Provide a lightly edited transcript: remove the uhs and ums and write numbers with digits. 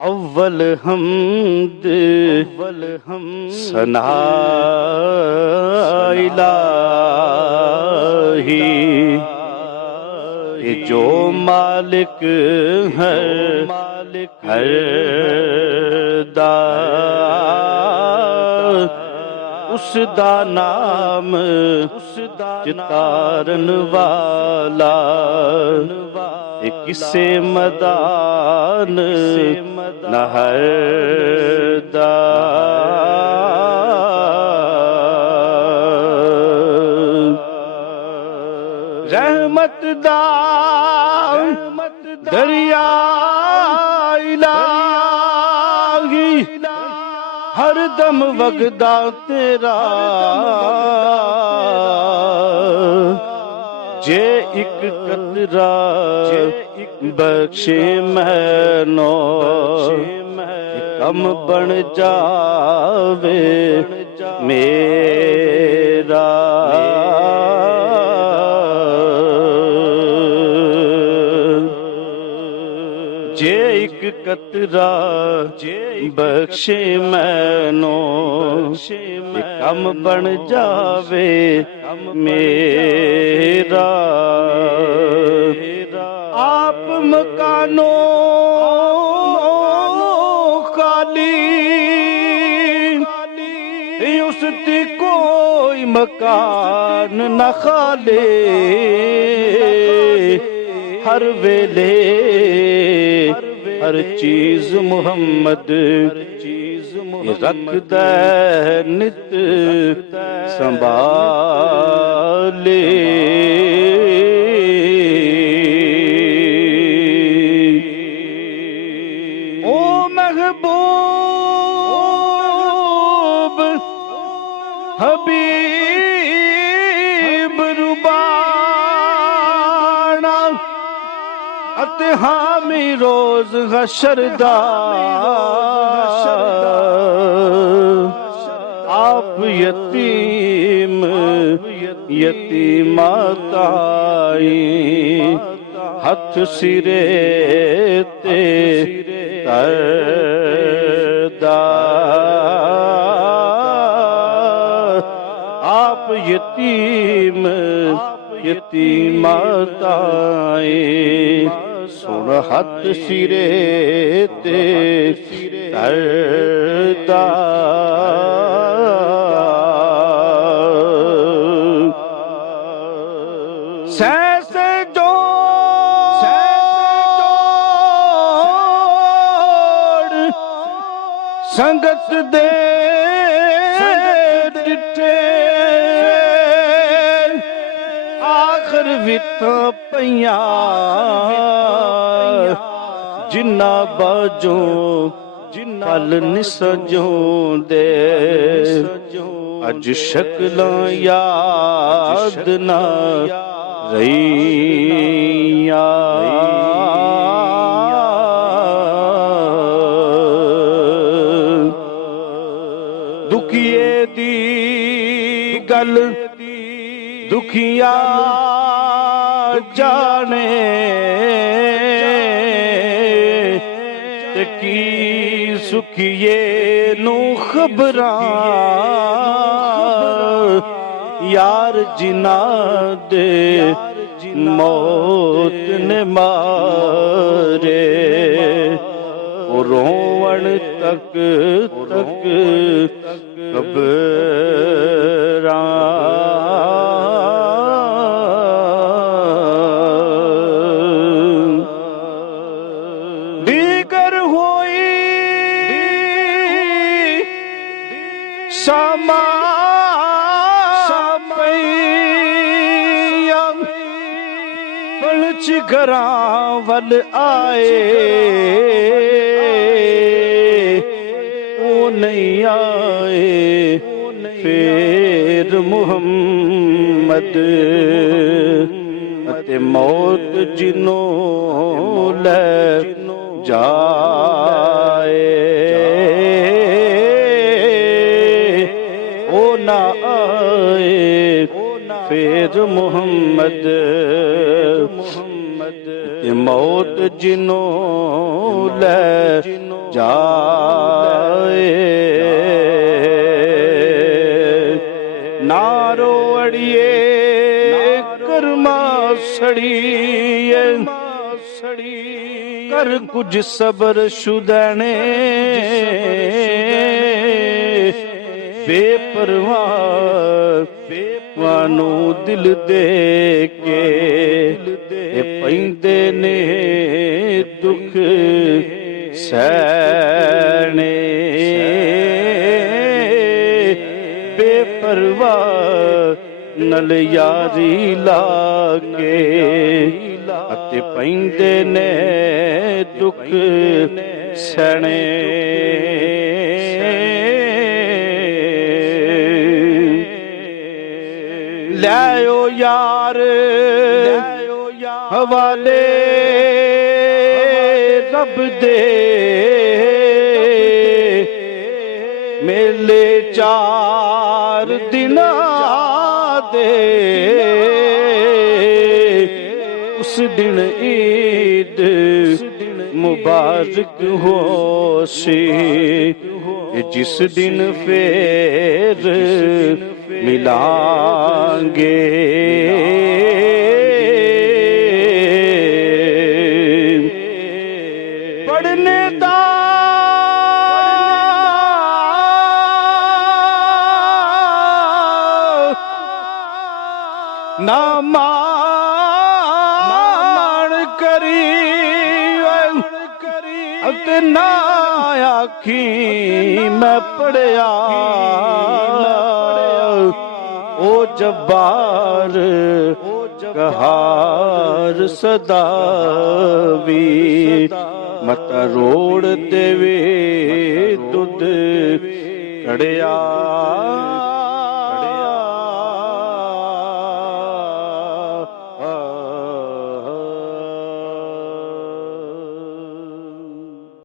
अव्वल हमद सना इलाही, ये जो मालिक है हर दा, उस दा नाम चितारन वाला, किसे मदान नहर दा। रहमत दा दरिया इलाही, हर दम वगदा तेरा, जे एक कतरा बख्शे मैनो, कम बन जावे मेरा। जे एक कतरा बख्शे मैनो, कम बन जावे मेरा। आप मकानो खाली, उसती कोई मकान न खाले, हर वेले हर चीज मुहम्मद रखदा नित संभाले। ओ महबूब हबीब रुबाना, अते हामी रोज हशरदा, आप यतीम यतीमाताई, हथ सिरे ते तरदा। आप यतीम यतीमाताई, सुन हथ सिरे ते तरदा। सैसे जोड़ संगत दे डिठे, आखिर विता पइया जिन्ना बाजो पल निसजों दे। अज शक्लां याद ना रहिया, दुखिए दी गल दुखिया जाने, ते की सुखिए नू खबरां, यार जिना दे मौत ने मारे, रोवण तक तक कबरां। दीगर होई समा घरां वल आए, ओ नहीं आए फिर मुहम्मद, अते मौत जिन्हों ले जाए, ओ ना आए फिर मुहम्मद। मौत जिनो ले जाए नारो अड़िए कर्मा सड़िए कर कुछ सबर शुदैने बेपरवाह वानू दिल दे के पैंदे ने दुख सहने बेपरवाह नल यारी लाके अते पैंदे ने दुख सहने लायो यार हवाले रब दे मेले 4 दिन दे उस दिन ईद मुबारक हो सी जिस दिन फिर मिलांगे पढ़ने दा ना मान करी अते ना आखी मैं पढ़िया ओ जब्बार कहार सदावी मत रोड़ देवे दुध कड़िया